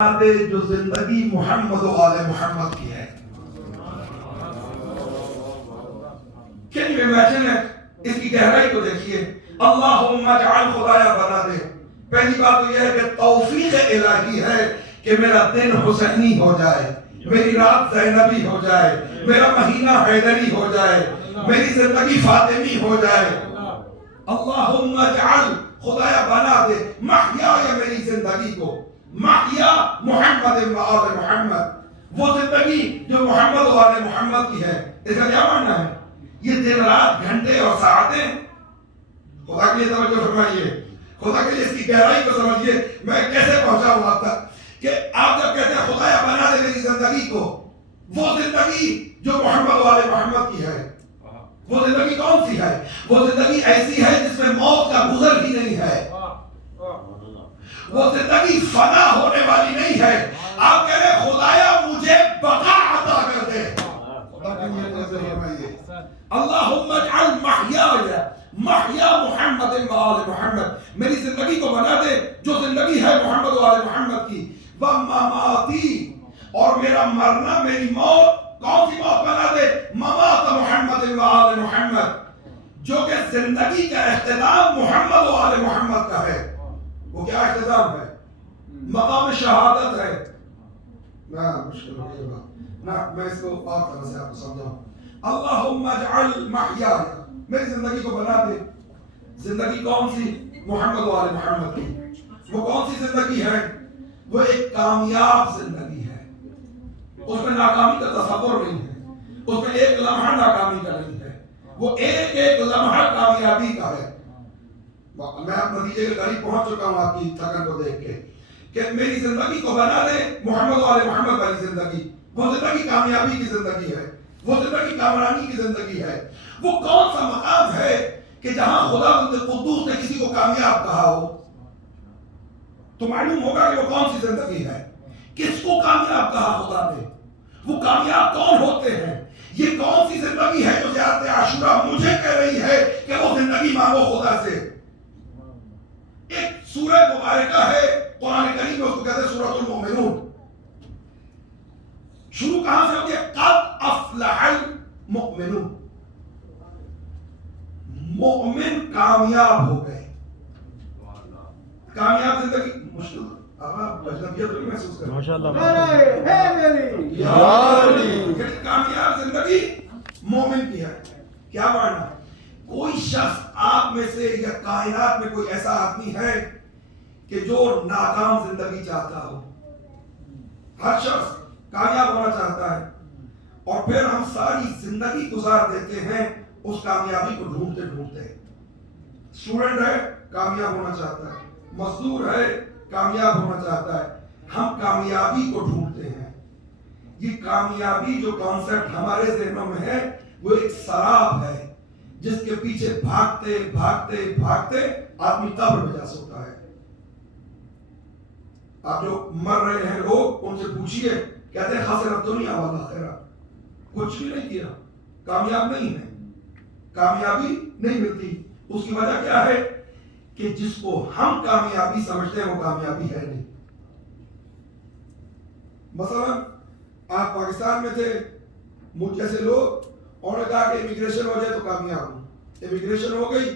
جو زندگی محمد و آل محمد کی ہے. Can you imagine it? اس کی گہرائی کو دیکھیے. اللہم اجعل، خدایا بنا دے. پہلی بات تو یہ ہے کہ توفیق الہی ہے کہ میرا دن حسینی ہو جائے، میری رات زینبی ہو جائے، میرا مہینہ حیدری ہو جائے، میری زندگی فاطمی ہو جائے. اللہم اجعل، خدایا بنا دے محیا یا میری زندگی کو محیا محمد و آل محمد، وہ زندگی جو محمد و آل محمد کی ہے. اس کا کیا معنی ہے؟ یہ دن رات گھنٹے اور ساعتیں. خدا کے لیے توجہ فرمائیے، خدا کے لیے اس کی گہرائی کو سمجھیے. میں کیسے پہنچا ہوں آپ تک کہ آپ جب کہتے ہیں خدایا بنا دے میری زندگی کو، وہ زندگی جو محمد و آل محمد کی ہے، وہ زندگی کون سی ہے؟ وہ زندگی ایسی ہے جس میں موت کا گزر ہی نہیں ہے. وہ زندگی فنا ہونے والی نہیں ہے. آپ کہہ رہے خدایا مجھے بقا عطا کر دے. خدا کے لیے نظر فرمائیے. اللہم اجعل محیایا محیا محمد و آل محمد، میری زندگی کو بنا دے جو زندگی ہے محمد و آل محمد کی. ومماتی، اور میرا مرنا، میری موت کون سی موت بنا دے؟ ممات محمد و آل محمد، جو کہ زندگی کا اختتام محمد و آل محمد کا ہے. وہ کیا اختتام ہے؟ مقام شہادت ہے. نہ مشکل ہو گیا نہ، میں اس کو پاک طرح سے آپ کو سمجھاؤں. اللہم اجعل محیا، میری زندگی کو بنا دے. زندگی کون سی؟ محمد و آل محمد کی. وہ کون سی زندگی ہے؟ وہ ایک کامیاب زندگی ہے. اس میں ناکامی کا تصور نہیں ہے، اس میں ایک لمحہ ناکامی کا نہیں ہے، وہ ایک ایک لمحہ کامیابی کا ہے. میں اب نتیجے کے قریب پہنچ چکا ہوں آپ کی تھکن کو دیکھ کے کہ میری زندگی کو بنا دے محمد و آل محمد والی زندگی. وہ زندگی کامیابی کی زندگی ہے، وہ زندگی کامرانی کی زندگی ہے. وہ کون سا مقام ہے کہ جہاں خدا قدوس نے کسی کو کامیاب کہا ہو؟ تو معلوم ہوگا کہ وہ کون سی زندگی ہے. کس کو کامیاب کہا خدا نے؟ وہ کامیاب کون ہوتے ہیں؟ یہ کون سی زندگی ہے جو زیارت عاشورہ مجھے کہہ رہی ہے کہ وہ زندگی مانگو خدا سے؟ ایک سورہ مبارکہ ہے قرآن کریم میں، اس کو کہتے ہیں سورۃ المؤمنون. شروع کہاں سے ہوتی ہے؟ قد افلح المؤمنون، مؤمن کامیاب ہو گئے. کامیاب زندگی مشکل اجنبیت نہیں محسوس کرتے ماشاءاللہ. کامیاب زندگی مومن کی ہے. کیا معنی؟ کوئی شخص آپ میں سے یا کائنات میں کوئی ایسا آدمی ہے کہ جو ناکام زندگی چاہتا ہو؟ ہر شخص کامیاب ہونا چاہتا ہے، اور پھر ہم ساری زندگی گزار دیتے ہیں اس کامیابی کو ڈھونڈتے ڈھونڈتے. اسٹوڈنٹ ہے کامیاب ہونا چاہتا ہے، مزدور ہے کامیاب ہونا چاہتا ہے. ہم کامیابی کو ڈھونڈتے ہیں. یہ کامیابی جو کانسیپٹ ہمارے ذہنوں میں ہے وہ ایک سراب ہے جس کے پیچھے بھاگتے بھاگتے بھاگتے آدمی قبر میں جا سکتا ہے. آپ جو مر رہے ہیں لوگ ان سے پوچھئے، کہتے ہیں خسر الدنیا والآخرہ، کچھ بھی نہیں کیا، کامیاب نہیں ہے، کامیابی نہیں ملتی. اس کی وجہ کیا ہے؟ کہ جس کو ہم کامیابی سمجھتے ہیں وہ کامیابی ہے نہیں. مثلا آپ پاکستان میں تھے، مجھ جیسے لوگ، اور نے کہا کہ امیگریشن ہو جائے تو کامیاب ہوں. امیگریشن ہو گئی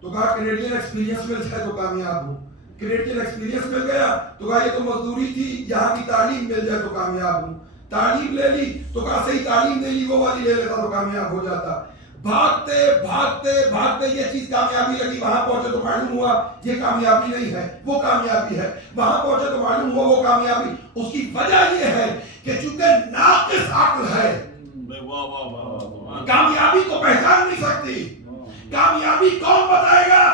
تو کہا کینیڈین ایکسپیرینس مل جائے تو کامیاب ہوں. کینیڈین ایکسپیرینس مل گیا تو کہا یہ تو مزدوری تھی، یہاں کی تعلیم مل جائے تو کامیاب ہوں. تعلیم لے لی تو کہا صحیح تعلیم نہیں لی، وہ والی لے لیتا تو کامیاب ہو جاتا. بھاگتے بھاگتے بھاگتے یہ چیز کامیابی لگی، وہاں پہنچے تو معلوم ہوا یہ کامیابی نہیں ہے، وہ کامیابی ہے. وہاں پہنچے تو معلوم ہوا وہ کامیابی. اس کی وجہ یہ ہے کہ چونکہ ناقص عقل ہے، کامیابی کو پہچان نہیں سکتی. کامیابی کون بتائے گا؟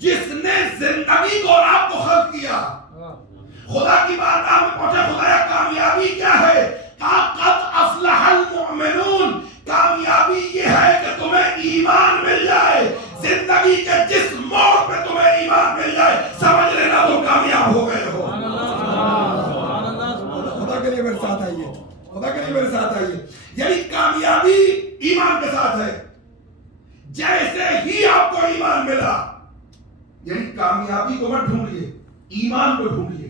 جس نے زندگی کو اور آپ کو خلق کیا. خدا کی بارگاہ میں پہنچے، خدایا کامیابی کیا ہے؟ قد افلح المؤمنون، کامیابی یہ ہے کہ تمہیں ایمان مل جائے. زندگی کے جس موڑ پہ تمہیں ایمان مل جائے سمجھ لینا تم کامیاب ہو گئے ہو. خدا کے لیے میرے ساتھ آئیے، خدا کے لیے میرے ساتھ آئیے. یعنی کامیابی ایمان کے ساتھ ہے. جیسے ہی آپ کو ایمان ملا، یعنی کامیابی کو مت ڈھونڈیے، ایمان کو ڈھونڈیے.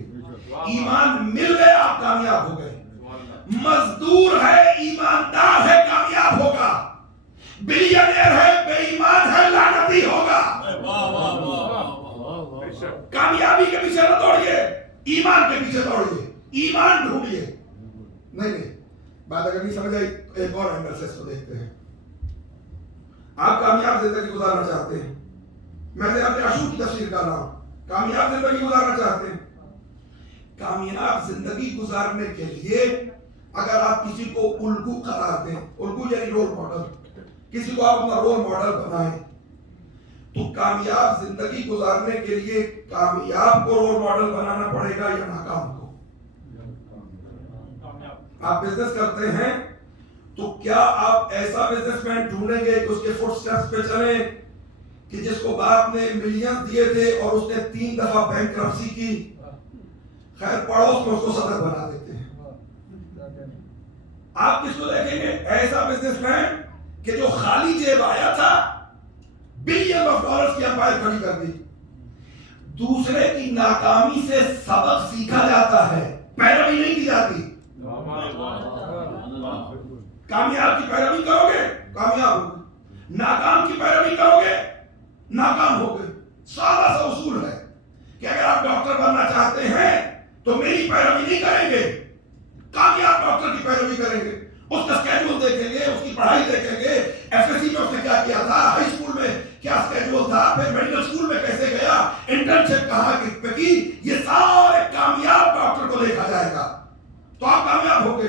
ایمان مل گیا آپ کامیاب ہو گئے. مزدور ہے ایماندار ہے کامیاب ہوگا. بلینئر ہے بے ایمان ہے لعنتی ہوگا. کامیابی کے پیچھے نہ دوڑیے, ایمان کے پیچھے دوڑیے, ایمان ڈھونڈیے. نہیں بات اگر نہیں سمجھ آئی تو ایک اور اینگل سے اس کو دیکھتے ہیں. آپ کامیاب زندگی گزارنا چاہتے ہیں, میں نے اپنے عاشور کی تفسیر کر رہا ہوں. کامیاب زندگی گزارنا چاہتے ہیں, کامیاب زندگی گزارنے کے لیے اگر آپ کسی کو الگو قرار دیں, الگو یعنی رول ماڈل, کسی کو آپ اپنا رول ماڈل بنائیں, تو کامیاب زندگی گزارنے کے لیے کامیاب کو رول ماڈل بنانا پڑے گا یا ناکام کو؟ آپ بزنس کرتے ہیں تو کیا آپ ایسا بزنس مین ڈھونڈیں گے کہ اس کے فٹ سٹیپس پہ چلیں کہ جس کو باپ نے ملین دیے تھے اور اس نے 3 دفعہ بینکرپسی کی, خیر پڑوس میں اس کو صدر بنا دیتے ہیں. آپ کس کو دیکھیں گے؟ ایسا بزنس مین کہ جو خالی جیب آیا تھا, بلین آف ڈالرز کی امپائر کھڑی کر دی. دوسرے کی ناکامی سے سبق سیکھا جاتا ہے, پیروی نہیں کی جاتی. کامیاب کی پیروی کرو گے کامیاب ہوگے, ناکام کی پیروی کرو گے ناکام ہوگے. سادہ سا اصول ہے کہ اگر آپ ڈاکٹر بننا چاہتے ہیں تو میری پیروی نہیں کریں گے, کامیاب ڈاکٹر کی پیروی کریں گے. اس کا اسکیڈول دیکھیں گے, اس کی پڑھائی دیکھیں گے, ایف ایس سی میں اس نے کیا کیا تھا, ہائی اسکول میں کیا اسکیڈول تھا, پھر میڈیکل اسکول میں کیسے گیا, انٹرنشپ کہاں کی, یہ سارے کامیاب ڈاکٹر کو دیکھا جائے گا تو آپ کامیاب ہوں گے.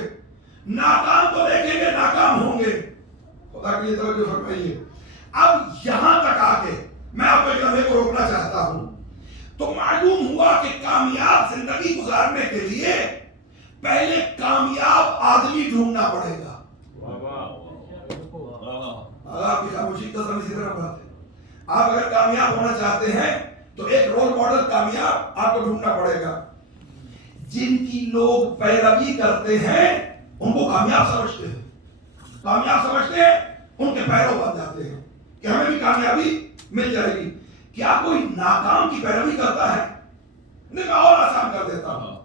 ناکام کو دیکھیں گے ناکام ہوں گے. خدا کے لیے توجہ فرمائیے. اب یہاں تک آ کے میں آپ کو ایک لمحے کو روکنا چاہتا ہوں. تو معلوم ہوا کہ کامیاب زندگی گزارنے کے لیے پہلے کامیاب آدمی ڈھونڈنا پڑے گا. آپ کی خاموشی کا سمجھ اسی طرح بات ہے. آپ اگر کامیاب ہونا چاہتے ہیں تو ایک رول ماڈل کامیاب آپ کو ڈھونڈنا پڑے گا. جن کی لوگ پیروی کرتے ہیں ان کو کامیاب سمجھتے ہیں, کامیاب سمجھتے ہیں, ان کے پیرو بن جاتے ہیں کہ ہمیں بھی کامیابی مل جائے گی. کیا کوئی ناکام کی پیروی کرتا ہے؟ نہیں, میں اور آسان کر دیتا ہوں.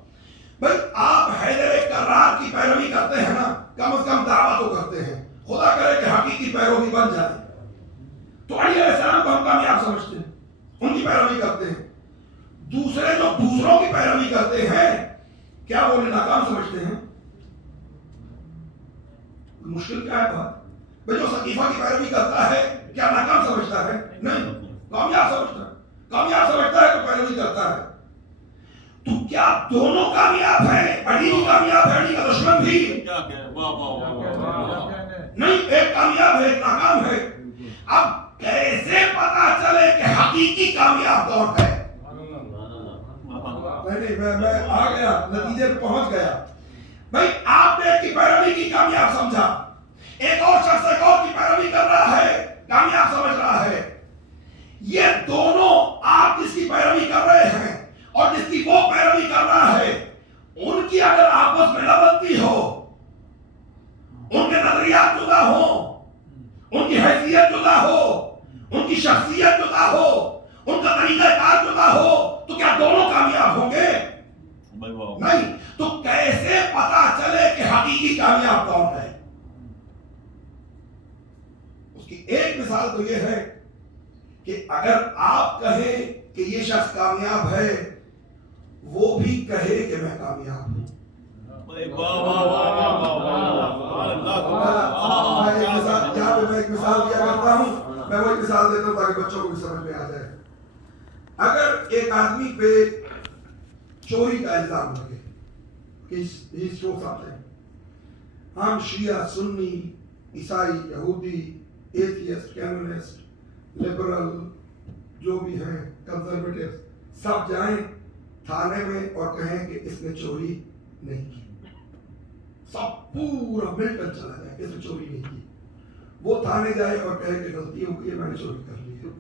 بھائی آپ حیدر کرار کی پیروی کرتے ہیں نا, کم از کم دعویٰ تو کرتے ہیں, خدا کرے کہ حقیقی پیروی بن جائے. تو علیہ السلام کو ہم کامیاب سمجھتے ہیں, ان کی پیروی کرتے ہیں. دوسرے جو دوسروں کی پیروی کرتے ہیں کیا وہ انہیں ناکام سمجھتے ہیں؟ مشکل کیا ہے بات؟ بھائی جو سقیفہ کی پیروی کرتا ہے کیا ناکام سمجھتا ہے؟ نہیں, کامیاب سمجھتا ہے. کامیاب سمجھتا ہے تو پیروی کرتا ہے. تو کیا دونوں کامیاب ہیں؟ اڑی بھی کامیاب ہے, اڑی کا دشمن بھی نہیں. ایک کامیاب ہے, ایک ناکام ہے. اب کیسے پتا چلے کہ حقیقی کامیاب کون ہے؟ نہیں, میں آ گیا, نتیجے پہ پہنچ گیا. بھائی آپ نے ایک کی پیروی کی کامیاب سمجھا, ایک اور شخص ایک اور کی پیروی کر رہا ہے کامیاب سمجھ رہا ہے. یہ دونوں آپ جس کی پیروی کر رہے ہیں اور جس کی وہ پیروی کر رہا ہے, ان کی اگر آپس میں نہ بنتی ہو, ان کے نظریات جدا ہو, ان کی حیثیت جدا ہو, ان کی شخصیت جدا ہو, ان کا طریقہ کار جدا ہو, تو کیا دونوں کامیاب ہوں گے؟ نہیں. تو کیسے پتا چلے کہ حقیقی کامیاب کون ہے؟ اس کی ایک مثال تو یہ ہے کہ اگر آپ کہیں کہ یہ شخص کامیاب ہے, وہ بھی کہے کہ میں کامیاب ہوں. میں ایک مثال دیا کرتا ہوں, میں وہ ایک مثال دیتا ہوں تاکہ بچوں کو بھی سمجھ میں آ جائے. اگر ایک آدمی پہ چوری کا الزام لگے, ہم شیعہ, سنی, عیسائی, یہودی, ایتھیسٹ, کمیونسٹ, لبرل, جو بھی ہیں, کنزرویٹو, سب جائیں تھانے میں اور کہیں کہ اس نے چوری نہیں کی. سب پورا ملٹن چلا جائے کہ اس نے چوری نہیں کی. وہ تھانے جائے اور کہے کہ غلطی ہو گئی, میں نے چوری کر لی ہے.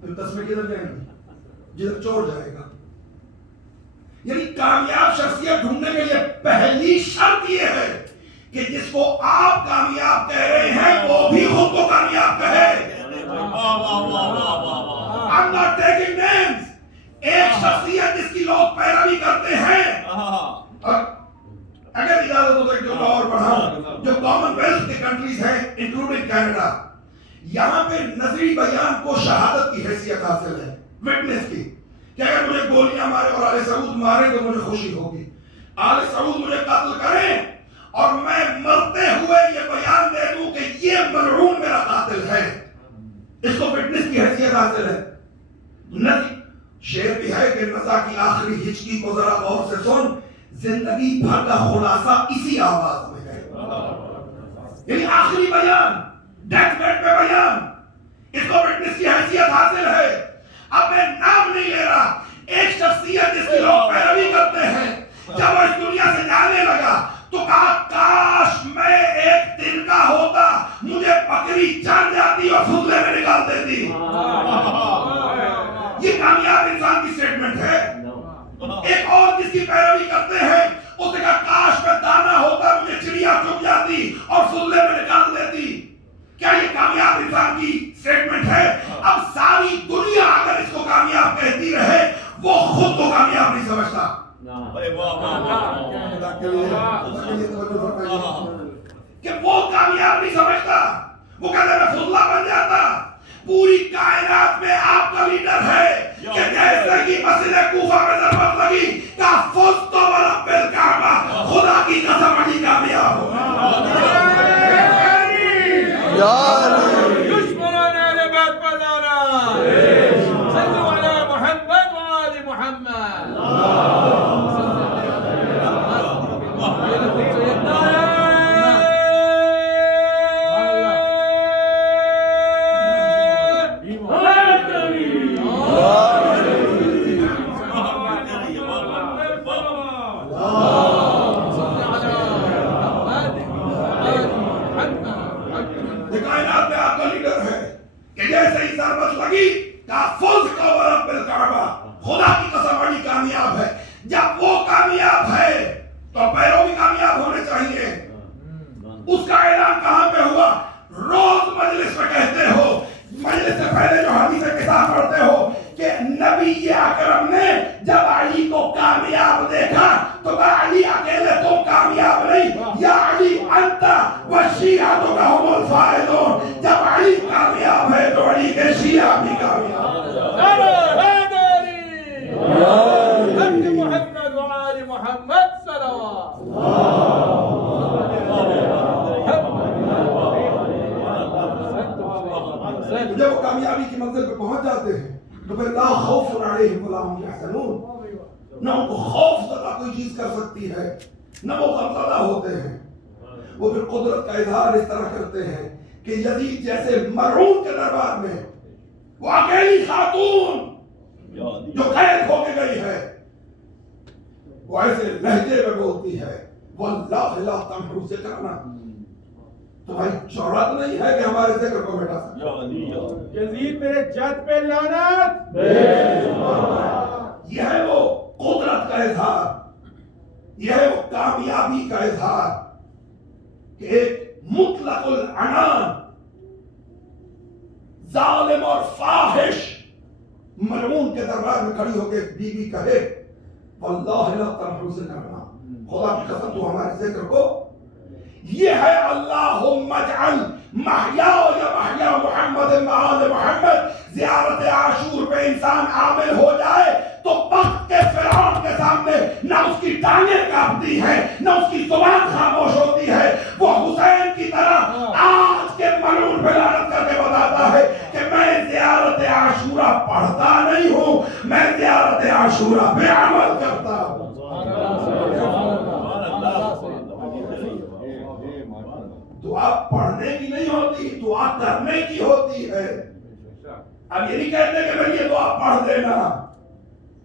پھر تسمے کدھر جائیں گے؟ جدھر چور جائے گا. یعنی کامیاب شخصیت ڈھونڈنے کے لیے پہلی شرط یہ ہے کہ جس کو آپ کامیاب کہہ رہے ہیں وہ بھی خود کو کامیاب کہے. I'm not taking names. ایک شخصیت جس کی لوگ پیروی کرتے ہیں. اگر اجازت ہو تو ایک جملہ اور پڑھاؤں. جو کامن ویلتھ کے کنٹریز ہیں انکلوڈنگ کینیڈا، یہاں پہ نظری بیان کو شہادت کی حیثیت حاصل ہے، وٹنس کی، کہ اگر مجھے گولیاں مارے اور آل سعود مارے تو مجھے خوشی ہوگی. آل سعود مجھے قتل کریں اور میں مرتے ہوئے یہ بیان دے دوں کہ یہ ملعون میرا قاتل ہے، اس کو وٹنس کی حیثیت حاصل ہے. شعر بھی ہے کہ نزا کی آخری ہچکی کو ذرا غور سے سن، زندگی بھر کا خلاصہ اسی آواز میں ہے. یعنی آخری بیان، ڈیتھ بیڈ پہ بیان، اس کو وٹنس کی حیثیت حاصل ہے. اب میں نام نہیں لے رہا، ایک شخصیت جس کی لوگ پیروی کرتے ہیں، جب وہ اس دنیا سے جانے لگا تو کہا کاش میں ایک دن کا ہوتا، مجھے بکری چر جاتی اور فضلے میں نکال دیتی. یہ کامیاب انسان کی سٹیٹمنٹ ہے. ایک اور جس کی پیروی کرتے ہیں، اس نے کہا کاش میں دانا ہوتا، مجھے چڑیا چگ جاتی اور فضلے میں نکال دیتی. کیا یہ کامیاب انسان کی سٹیٹمنٹ ہے؟ اب ساری دنیا اگر اس کو کامیاب کہتی رہے، وہ خود کو کامیاب نہیں سمجھتا. کہ وہ کامیاب نہیں سمجھتا، وہ کہتا میں فضلہ بن جاتا. پوری کائنات میں آپ کا لیڈر ہے کہ جیسے کہ مسجد کوفہ میں ضربت لگی کہ فزت ورب الکعبہ، خدا کی قسم علی کامیاب ہو. دشمنان اہل بیت پر لعنت. صلوا علی محمد و آل محمد. کائنات میں آپ کا لیڈر ہے کہ جیسے ہی ضربت لگی فوز کا ورب بالکعبہ، خدا کی قسم بڑی کامیاب ہے. جب وہ کامیاب ہے تو پیروں بھی کامیاب ہونے چاہیے. اس کا اعلان کہاں پہ ہوا؟ روز مجلس میں کہتے ہو، مجلس سے پہلے جو حدیث کتاب پڑھتے ہو کہ نبی اکرم نے جب علی کو کامیاب دیکھا تو کہا علی اکیلے تم کامیاب نہیں، یا علی انت وشیعتک هم الفائزون. جب علی کامیاب ہے تو علی کے شیعہ بھی کامیاب. محمد و آل محمد صلوات. جب وہ کامیابی کی منزل پہ پہنچ جاتے ہیں تو پھر لا خوف علیہم ولا هم یحزنون، نہ ان کو خوف زدہ کوئی چیز کر سکتی ہے، نہ وہ غمزدہ ہوتے ہیں. وہ پھر قدرت کا اظہار اس طرح کرتے ہیں کہ یزید جیسے مرعون کے دربار میں وہ اکیلی خاتون جو قید ہو کے گئی ہے، وہ ایسے لہجے میں بولتی ہے واللہ لا تمحو ذکرنا، تمہاری جرات نہیں ہے کہ ہمارے ذکر کو مٹا سکے. یزید میرے جد پہ لعنت. یہ ہے وہ قدرت کا اظہار، یہ ہے وہ کامیابی کا اظہار کہ ایک مطلق العنان ظالم اور فاحش ملعون کے دربار میں کھڑی ہو کے بی بی کہے واللہ لا تمحو ذکرنا، خدا کی قسم تو ہمارے ذکر کو. یہ ہے اللہم اجعل محیا یا محیا محمد آل محمد. زیارت عاشور پہ انسان عامل ہو جائے تو وقت کے فرعون کے سامنے نہ اس کی ٹانگیں کانپتی ہیں، نہ اس کی زبان خاموش ہوتی ہے. وہ حسین کی طرح آج کے ملعون پہ لعنت کر کے بتاتا ہے کہ میں زیارت عاشورہ پڑھتا نہیں ہوں، میں زیارت عاشورہ پہ عمل کرتا ہوں. دعا پڑھنے کی نہیں ہوتی، دعا کرنے کی ہوتی ہے. اب یہ نہیں کہتے کہ میری یہ دعا پڑھ دینا.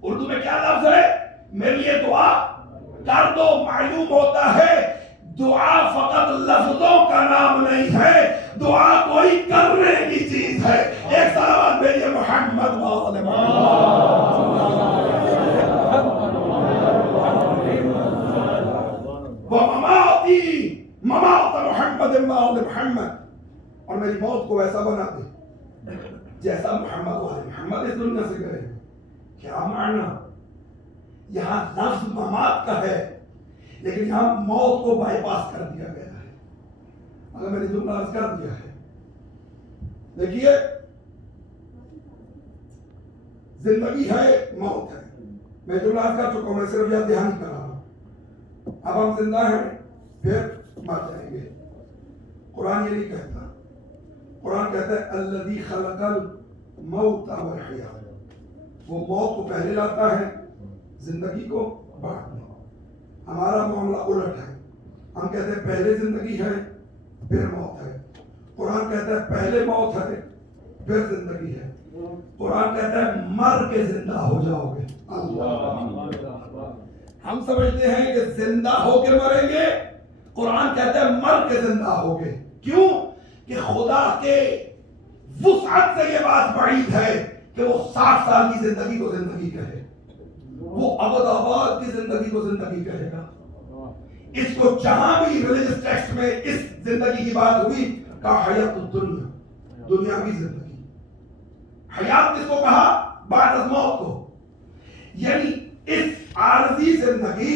اردو میں کیا لفظ ہے؟ میری یہ دعا کر دو. معلوم ہوتا ہے دعا فقط لفظوں کا نام نہیں ہے، دعا کوئی کرنے کی چیز ہے. ایک صلوات میری محمد وآل ممات محمد وآل محمد، اور میری موت کو ایسا بنا دے جیسا محمد وآل محمد اس دنیا سے گئے. کیا معنی؟ یہاں لفظ ممات کا ہے لیکن یہاں موت کو بائی پاس کر دیا گیا ہے. اگر میں نے جملہ عرض کر دیا ہے. دیکھیے زندگی ہے موت ہے. میں جملہ عرض کر چکا ہوں, میں صرف یاد دہانی کر رہا ہوں. اب ہم زندہ ہیں پھر مر جائیں گے. قرآن یہ نہیں کہتا. قرآن کہتا ہے الذی خلق الموت والحیاۃ. وہ موت کو پہلے لاتا ہے, زندگی کو بعد میں. ہمارا معاملہ الٹ ہے. ہم کہتے ہیں پہلے زندگی ہے پھر موت ہے. قرآن کہتا ہے پہلے موت ہے پھر زندگی ہے. قرآن کہتا ہے مر کے زندہ ہو جاؤ گے. ہم سمجھتے ہیں کہ زندہ ہو کے مریں گے, قرآن کہتا ہے مر کے زندہ ہو گے. کیوں؟ کہ خدا کے وسعت سے یہ بات بعید ہے کہ وہ 60 سال کی زندگی کو زندگی کہے, وہ ابد آباد کی زندگی کو زندگی کہے گا. اس کو جہاں بھی ریلیجس ٹیکسٹ میں اس زندگی کی بات ہوئی کہا حیات الدنیا, دنیاوی زندگی. حیات کس کو کہا؟ بعد از موت کو. یعنی اس عارضی زندگی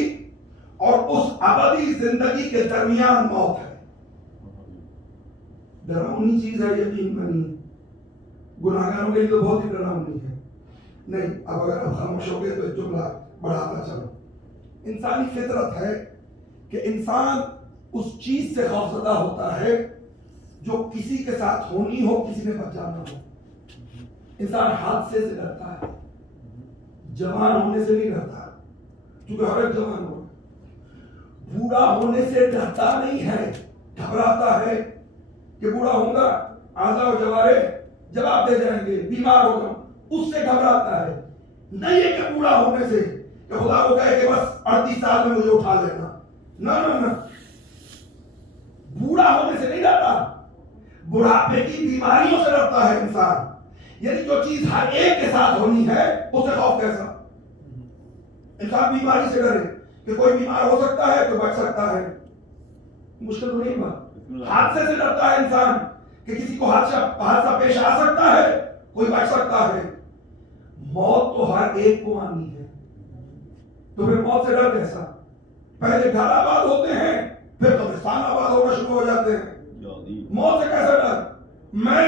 اور اس ابدی زندگی کے درمیان موت ہے. ڈراؤنی چیز ہے, یقین نہیں. گناہگاروں کے لیے تو بہت ہی ڈراؤنی ہے. نہیں, اب اگر آپ خاموش ہو گئے تو جملہ بڑھاتا چلو. انسانی فطرت ہے کہ انسان اس چیز سے خوفزدہ ہوتا ہے جو کسی کے ساتھ ہونی ہو, کسی نے بچانا ہو. انسان حادثے سے ڈرتا ہے, جوان ہونے سے نہیں ڈرتا کیونکہ ہر ایک جوان ہو. بوڑھا ہونے سے ڈرتا نہیں ہے, گھبراتا ہے کہ بوڑھا ہوں گا, اعضاء و جوارے جواب دے جائیں گے, بیمار ہوگا, اس سے گھبراتا ہے. نہیں ہے کہ بوڑھا ہونے سے کہ خدا کو کہے کہ بس 38 سال میں مجھے اٹھا لینا. نہ, بوڑھا ہونے سے نہیں ڈرتا, بڑھاپے کی بیماریوں سے ڈرتا ہے انسان. یعنی جو چیز ہر ایک کے ساتھ ہونی ہے اسے خوف کیسا؟ انسان بیماری سے ڈرے کہ کوئی بیمار ہو سکتا ہے تو بچ سکتا ہے, مشکل تو نہیں بات. حادثے سے ڈرتا ہے انسان کہ کسی کو حادثہ پیش آ سکتا ہے, کوئی بچ سکتا ہے. موت تو ہر ایک کو آنی ہے, تو پھر موت سے ڈر کیسا؟ پہلے گھر آباد ہوتے ہیں پھر قبرستان آباد ہونا شروع ہو جاتے ہیں. موت سے کیسا ڈر؟ میں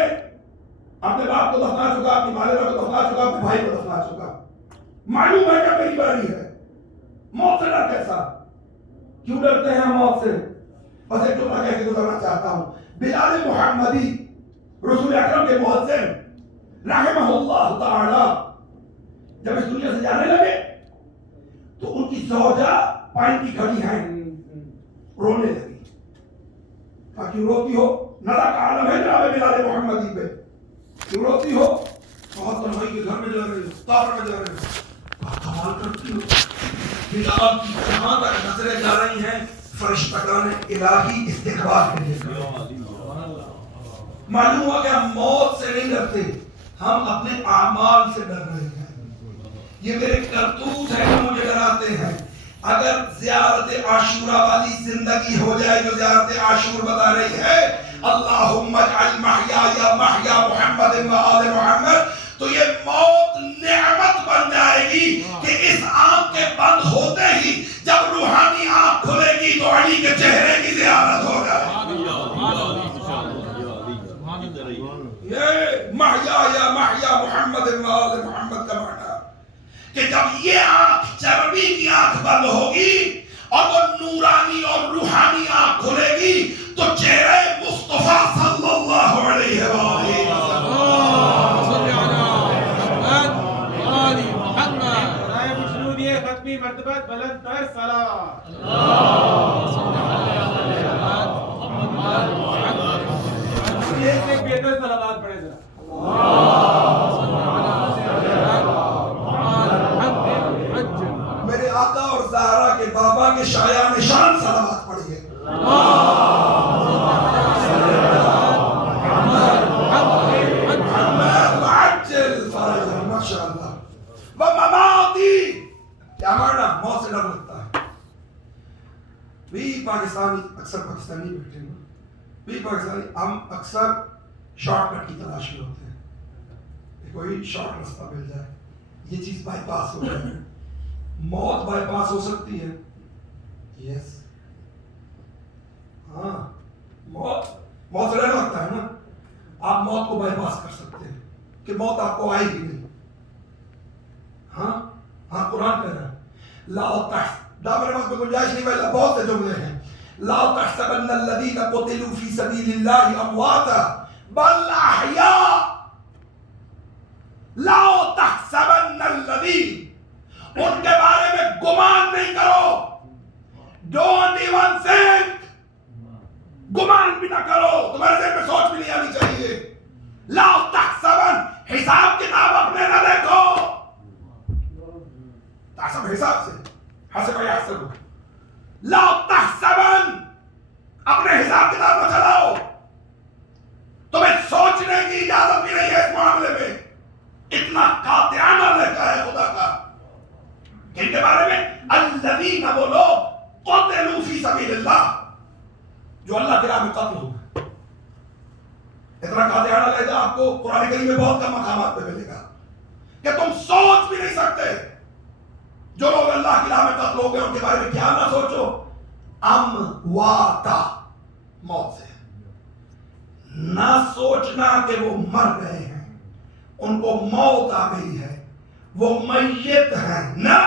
اپنے باپ کو دفنا چکا, اپنی والدہ کو دفنا چکا, اپنے بھائی کو دفنا چکا, معلوم ہے کہ میری باری ہے. موت سے ڈر کیسا؟ کیوں ڈرتے ہیں موت سے؟ بس ایک جملہ کہہ کے گزرنا چاہتا ہوں. بلال محمدی رسول اکرم کے مؤذن رحمہ اللہ تعالی جب اس دنیا سے جانے لگے تو ان کی زوجہ پانی کی کھڑی ہیں, رونے لگی. کہا کیوں روتی ہو؟ نظر کا عالم ہے جناب بلال محمدی پہ, کیوں روتی ہو؟ بہت تنہائی کے گھر میں جا رہے ہو, قبر میں جا رہے ہو. کمال کرتی ہو. بلال کی جہاں تک نظریں جا رہی ہیں فرشتگان الہی استقبال کے لیے. معلوم ہوا کہ ہم موت سے نہیں ڈرتے, ہم اپنے اعمال سے ڈر رہے ہیں. یہ میرے کرتوت ہیں جو مجھے ڈراتے ہیں. اگر زیارت عاشورہ والی زندگی ہو جائے جو زیارت عاشور بتا رہی ہے, اللہم اجعل محیایا محیا محمد و آل محمد, تو یہ موت نعمت بن جائے گی کہ اس آنکھ کے بند ہوتے ہی جب روحانی آنکھ کھلے گی تو علی کے چہرے کی زیارت ہو جائے. یہ محیایا محیا محمد و آل محمد کا معنی کہ جب یہ آنکھ چربی کی آنکھ بند ہوگی اور وہ نورانی اور روحانی آنکھ کھلے گی تو چہرے مصطفیٰ صلی اللہ علیہ وآلہ ختمی مرتبت بلند تر صلوات. ایک بہتر صلوات پڑھے ذرا. میرے آقا اور زہرا کے بابا کے شایان نشان صلوات پڑھیے. محمد وعجل فرجہ. ماشاءاللہ. ومماتی, کیا معنی؟ موت سے ڈر لگتا ہے. بھی پاکستانی, اکثر پاکستانی بیٹھے ہیں, بھی پاکستانی ہم اکثر شارٹ کٹ کی تلاش میں ہوتے ہیں کہ کوئی شارٹ رستہ مل جائے. یہ چیز بائی پاس ہو رہی ہے. موت بائی پاس ہو سکتی ہے. یس ہاں موت سے ڈر لگتا ہے نا. آپ موت کو بائی پاس کر سکتے ہیں کہ موت آپ کو آئے گی نہیں. ہاں قرآن کہہ رہا ہے لا میرے پاس میں گنجائش نہیں ہے. بہت سے جملے ہیں. لا تحسبن الذين قتلوا في سبيل الله امواتا بل احياء. لا تحسبن الذين، ان کے بارے میں گمان نہیں کرو. ڈونٹ ایون تھنک، گمان بھی نہ کرو. تمہارے ذہن میں سوچ بھی نہیں آنی چاہیے. لا تحسبن، حساب کتاب اپنے نہ دیکھو. تحسب حساب سے حسب یحسب. لا تحسبن، اپنے حساب کتاب نہ چلاؤ. تمہیں سوچنے کی اجازت بھی نہیں ہے اس معاملے میں. اتنا قاطعانہ لہجہ ہے خدا کا. ان کے بارے میں الذین، وہ لوگ قتلوا فی سبیل اللہ، جو اللہ کی راہ میں قتل ہو گئے. اتنا قاطعانہ لہجہ آپ کو قرآن کریم میں بہت کم مقامات پہ ملے گا کہ تم سوچ بھی نہیں سکتے. جو لوگ اللہ کی راہ میں قتل ہو گئے ان کے بارے میں کیا نہ سوچو. امواتا، موت سے. نہ سوچنا کہ وہ مر گئے ہیں، ان کو موت آ گئی ہے، وہ میت ہیں. نہ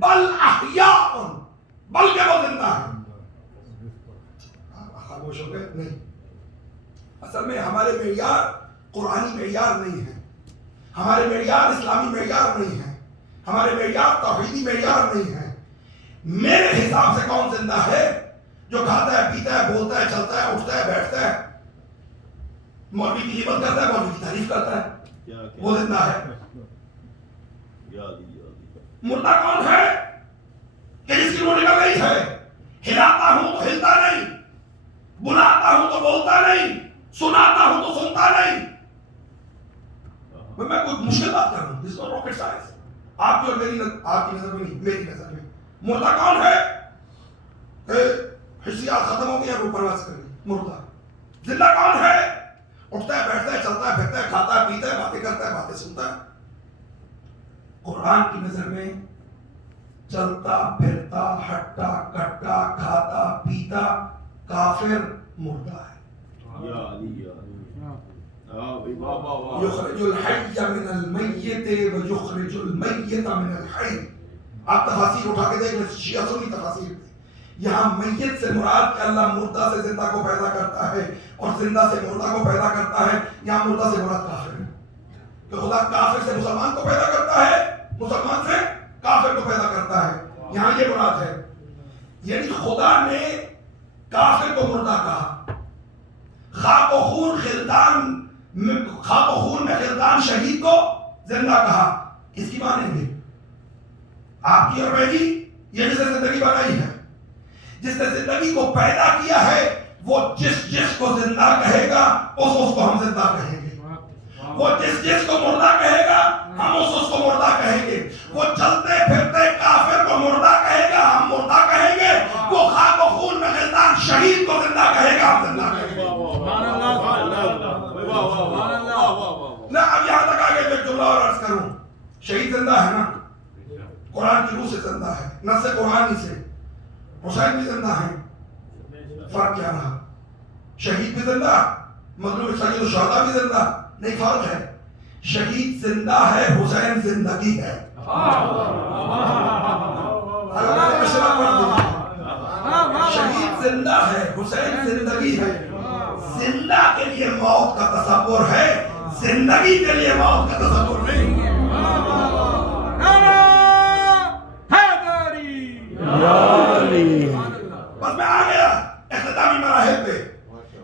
بل احیاء، بلکہ وہ زندہ ہیں. خاموش ہو گئے؟ نہیں. اصل میں ہمارے معیار قرآنی معیار نہیں ہے. ہمارے معیار اسلامی معیار نہیں ہے. ہمارے معیار توحیدی معیار نہیں ہے. میرے حساب سے کون زندہ ہے؟ جو کھاتا ہے، پیتا ہے، بولتا ہے، چلتا ہے، اٹھتا ہے، بیٹھتا ہے، مولوی کی خدمت کرتا ہے، مولوی کی تعریف کرتا ہے، وہ زندہ ہے. مردہ کون ہے؟ کہ جس کی روح نکل گئی ہے. ہلاتا ہوں تو ہلتا نہیں، بلاتا ہوں تو بولتا نہیں، سناتا ہوں تو سنتا نہیں. میں کوئی مشکل بات کر رہا ہوں. جس کو راکٹ سائنس آپ کی اور میری آپ کی نظر میں نہیں، میری نظر میں مردہ کون ہے؟ حسیات ختم ہو گئی اور وہ پرواز کر گئی. مردہ. زندہ کون ہے؟ اٹھتا ہے، بیٹھتا ہے، چلتا ہے، پھرتا ہے، کھاتا ہے، پیتا ہے، باتیں کرتا ہے، باتیں سنتا ہے. قرآن کی نظر میں چلتا پھرتا ہٹتا کٹتا کھاتا پیتا کافر مردہ ہے. یخرج الحی من المیت ویخرج المیت من الحی. آپ تفاسیر اٹھا کے دیکھ لیں، شیعہ سنی تفاسیر. یہاں میت سے مراد کہ اللہ مردہ سے زندہ کو پیدا کرتا ہے اور زندہ سے مردہ کو پیدا کرتا ہے. یہاں مردہ سے مراد کافر ہے کہ خدا کافر سے مسلمان کو پیدا کرتا ہے، مسلمان سے کافر کو پیدا کرتا ہے. یہاں یہ مراد ہے. یعنی خدا نے کافر کو مردہ کہا. خاک و خون میں خلدان شہید کو زندہ کہا. اس کی مانیں گے آپ کی اور میری. یہ جس نے زندگی بنائی ہے، جس نے زندگی کو پیدا کیا ہے، وہ جس کو زندہ کہے گا اس کو ہم زندہ کہیں گے. وہ جس کو مردہ کہے گا ہم اس کو مردہ کہیں گے. وہ چلتے پھرتے کافر کو مردہ کہے گا ہم مردہ کہیں گے. وہ خاک و خون میں خلدان شہید کو زندہ کہے گا ہم زندہ کہیں گے. نہ اب یہاں تک آگے میں جملہ اور عرض کروں. شہید زندہ ہے نا، قرآن کی روح سے زندہ ہے، نص قرآنی سے. حسین بھی زندہ ہیں. فرق کیا رہا؟ شہید بھی زندہ، مظلوم سید الشہداء بھی زندہ. نہیں، فرق ہے. شہید زندہ ہے، حسین زندگی ہے. شہید زندہ ہے، حسین زندگی ہے. زندہ کے لیے موت کا تصور ہے، زندگی کے لیے موت کا تصور نہیں. بس میں آ گیا اختتامی مراحل پہ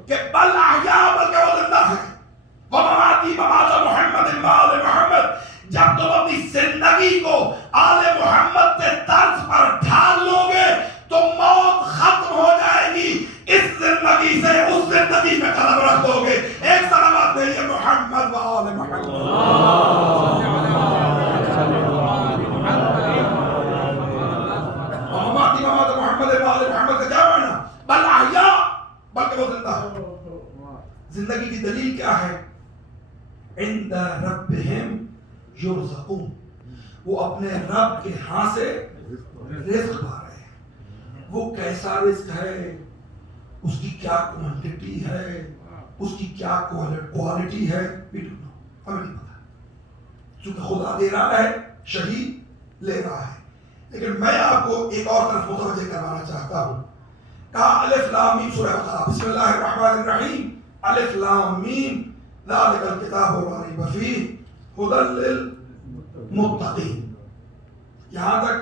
کہ بل احیاء، بلکہ وہ زندہ ہے. ومماتی ممات محمد آل محمد. جب تم اپنی زندگی کو آل محمد کے طرز پر ڈھال لو گے تو موت ختم ہو جائے گی. اس زندگی سے اس زندگی میں قدم رکھ دو گے. ایک صلوات دے یہ محمد و آل محمد. ومماتی ممات محمد آل محمد کا کیا معنی؟ بل احیاء، بلکہ وہ زندہ ہے. زندگی کی دلیل کیا ہے؟ عند ربہم یرزقون، وہ اپنے رب کے ہاں سے رزق پا رہے ہیں. وہ کیسا رزق ہے، اس کی کیا کوانٹٹی ہے، اس کی کیا کوالٹی ہے، ہمیں نہیں پتا. چونکہ خدا دے رہا ہے، شہید لے رہا ہے. لیکن میں آپ کو ایک اور طرف متوجہ کروانا چاہتا ہوں. کہا الف لام میم، سورہ بقرہ، بسم اللہ الرحمن الرحیم، الف لام میم ذالک الکتاب لا ریب فیہ ھدی للمتقین. یہاں تک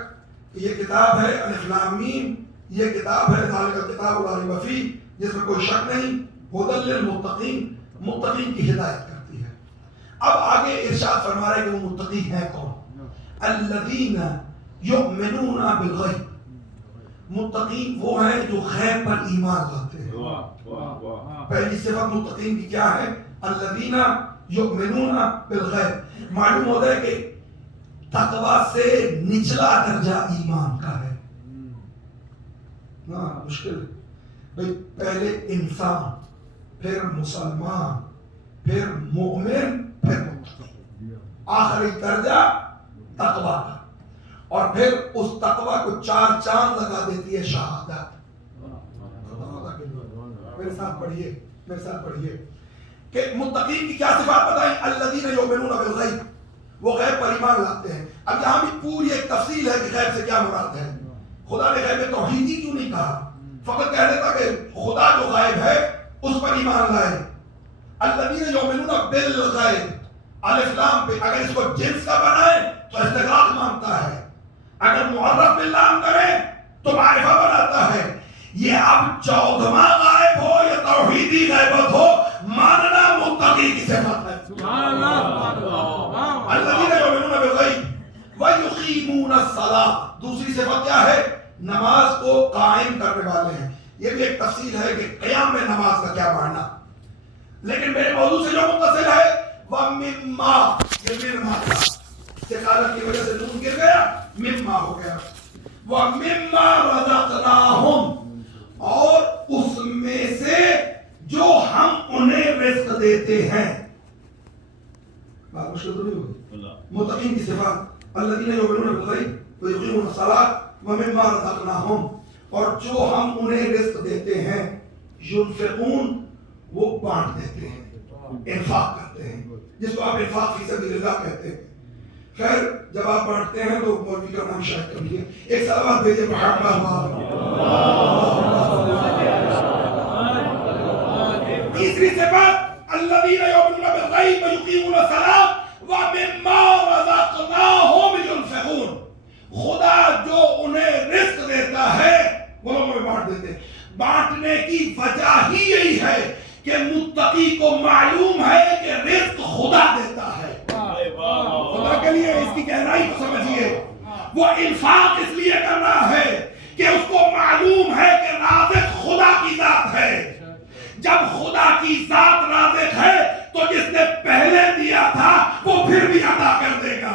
یہ کتاب ہے الف لام میم، یہ کتاب ہے ذالک الکتاب لا ریب فیہ، جس میں کوئی شک نہیں، ھدی للمتقین، متقین کی ہدایت کرتی ہے. اب آگے ارشاد فرما رہے کہ وہ متقی ہیں کون؟ الذین یؤمنون بالغیب، متقین وہ ہیں جو غیب پر ایمان لاتے ہیں. پہلی صفت متقین کی کیا ہے؟ الذین یؤمنون بالغیب. معلوم ہوتا ہے کہ تقوی سے نچلا درجہ ایمان کا ہے. مشکل ہے. پہلے انسان، پھر مسلمان، پھر مومن، پھر متقی. آخری درجہ تقوی کا، اور پھر اس تقوی کو 4 چاند لگا دیتی ہے شہادت. میرے ساتھ پڑھیے کہ متقین کی کیا صفات بتائیں؟ الذین یؤمنون بالغیب، وہ غیب پر ایمان لاتے ہیں. اب یہاں بھی پوری ایک تفصیل ہے کہ غیب سے کیا مراد ہے. خدا نے غیب توحیدی کیوں نہیں کہا؟ فقط کہہ دیتا کہ خدا جو غائب ہے اس پر ایمان لائے. الذین یؤمنون بالغیب، الف لام پہ اگر اس کو جنس کا بنائے تو استغراق مانگتا ہے، اگر معرف باللام کریں تو معرفہ بناتا ہے. یہ اب 14واں غائب ہو یا توحیدی غیبت ہو، ماننا متقی کی صفت ہے. الذین یؤمنون بالغیب ویقیمون الصلاۃ، دوسری صفت کیا ہے؟ نماز کو قائم کرنے والے ہیں. یہ بھی ایک تفصیل ہے کہ قیام میں نماز کا کیا معنی، لیکن میرے موضوع سے جو متصل ہے وَمِمَّا، یہ مِمَّا تھا، استقالت کی وجہ سے نون گر گیا، مِمَّا ہو گیا. وَمِمَّا رَزَقْنَاهُمْ، اور اس میں سے جو ہم انہیں رزق دیتے ہیں. بات مشکل تو نہیں ہوگی. متقین کی صفات الذین یؤمنون بالغیب ویقیمون الصلاۃ وَمِمَّا رَزَقْنَاهُمْ، اور جو ہم انہیں رزق دیتے ہیں، ينفقون، وہ بانٹ دیتے ہیں، انفاق کرتے ہیں، جس کو آپ انفاق فی سبیل اللہ کہتے ہیں. خیر جب آپ بانٹتے ہیں تو مولوی کا نام شاید کر لیے. ایک صلوات بھیجیے محمد. تیسری صفات الذین یؤمنون بالغیب ویقیمون الصلاۃ ومما رزقناہم ینفقون، خدا جو انہیں رزق دیتا ہے وہ لوگوں میں بانٹ دیتے ہیں. بانٹنے کی وجہ ہی یہی ہے کہ متقی کو معلوم ہے کہ رزق خدا دیتا ہے. خدا کے لیے اس کی گہرائی کو سمجھیے. وہ انفاق اس لیے کر رہا ہے کہ اس کو معلوم ہے کہ رازق خدا کی ذات ہے. جب خدا کی ذات رازق ہے تو جس نے پہلے دیا تھا وہ پھر بھی عطا کر دے گا.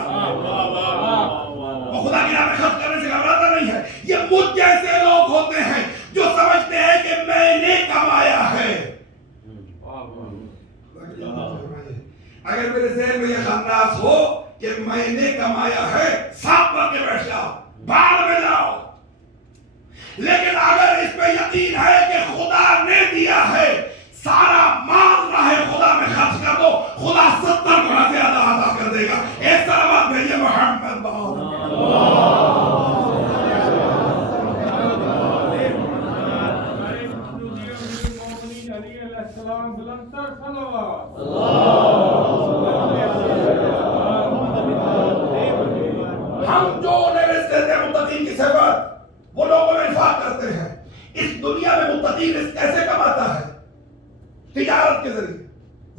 وہ خدا کی راہ میں خرچ کرنے سے گھبراتا نہیں ہے. یہ مجھ جیسے لوگ ہوتے ہیں جو سمجھتے ہیں کہ میں نے کمایا ہے. اگر میرے ذہن میں یہ خناس ہو کہ میں نے کمایا ہے، سانپ بن کے بیٹھ جاؤ، باہر میں جاؤ. لیکن اگر اس پہ یقین ہے کہ خدا نے دیا ہے، سارا مال راہ خدا میں خرچ کر دو، خدا 70 گنا زیادہ عطا کر دے گا. ایک صلوات بھیجیے محمد ہم جو انہیں رزق دیتے ہیں متقین کی صفت، وہ لوگوں میں انفاق کرتے ہیں. اس دنیا میں متقی رزق کیسے کماتا ہے؟ تجارت کے ذریعے،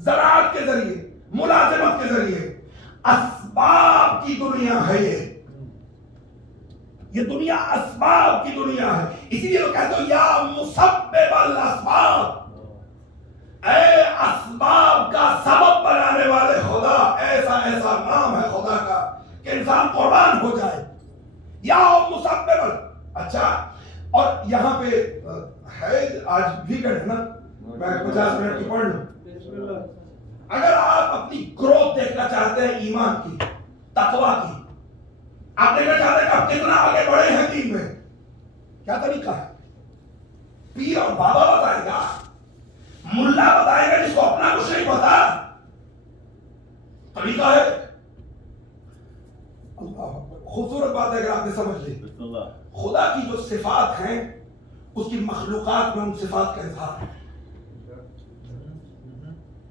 زراعت کے ذریعے، ملازمت کے ذریعے. اسباب کی دنیا ہے یہ دنیا اسباب کی دنیا ہے. اسی لیے وہ کہتے ہیں یا مسبب الاسباب، اے اسباب کا سبب بنانے والے خدا. ایسا نام ہے خدا کا کہ انسان قربان ہو جائے. یا مسبب. اچھا، اور یہاں پہ ہے آج ویکنڈ نا، میں 50 منٹ کی پڑھ لوں. اگر آپ اپنی گروتھ دیکھنا چاہتے ہیں ایمان کی، تقوی کی. آپ دیکھنا چاہتے ہیں کہ آپ کتنا آگے بڑھے ہیں دین میں. کیا طریقہ ہے؟ پیر اور بابا بتائے گا, ملا بتائے گا جس کو اپنا کچھ نہیں پتا. طریقہ ہے. خوبصورت بات ہے اگر آپ نے سمجھ لی. خدا کی جو صفات ہیں اس کی مخلوقات میں ان صفات کا اظہار ہے.